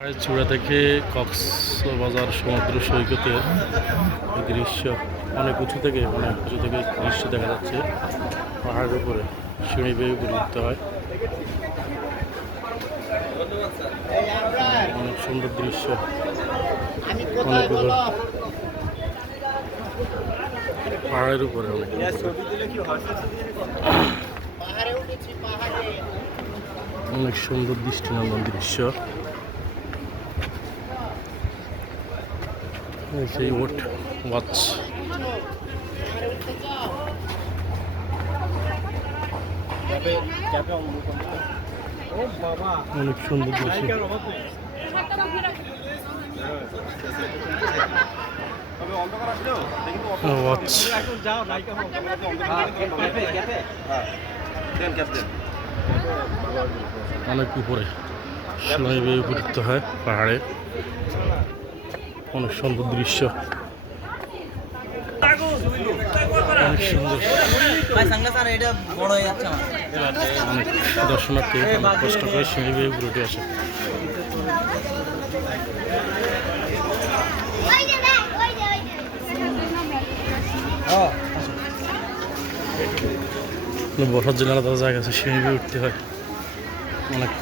চূড়া থেকে কক্সবাজার সমুদ্র সৈকতের এই দৃশ্য অনেক উঁচু থেকে দৃশ্য দেখা যাচ্ছে। পাহাড়ের উপরে সিঁড়ি বেয়ে উপরে উঠতে হয়। অনেক সুন্দর দৃশ্য, অনেক উপর পাহাড়ের উপরে অনেক সুন্দর দৃষ্টিনন্দন দৃশ্য। সেই ওয়াচ অনেক সুন্দর দৃশ্য। ওয়াচ অনেক উপরে সময় বেয়ে ঘুরতে হয় পাহাড়ে। অনেক সুন্দর দৃশ্য, অনেক সুন্দর। অনেক দর্শনার্থী অনেক কষ্ট করে সিঁড়ি বেয়ে ঘুরে আসে। বসার জন্য আলাদা জায়গা আছে, সিঁড়ি বেয়ে উঠতে হয়। অনেক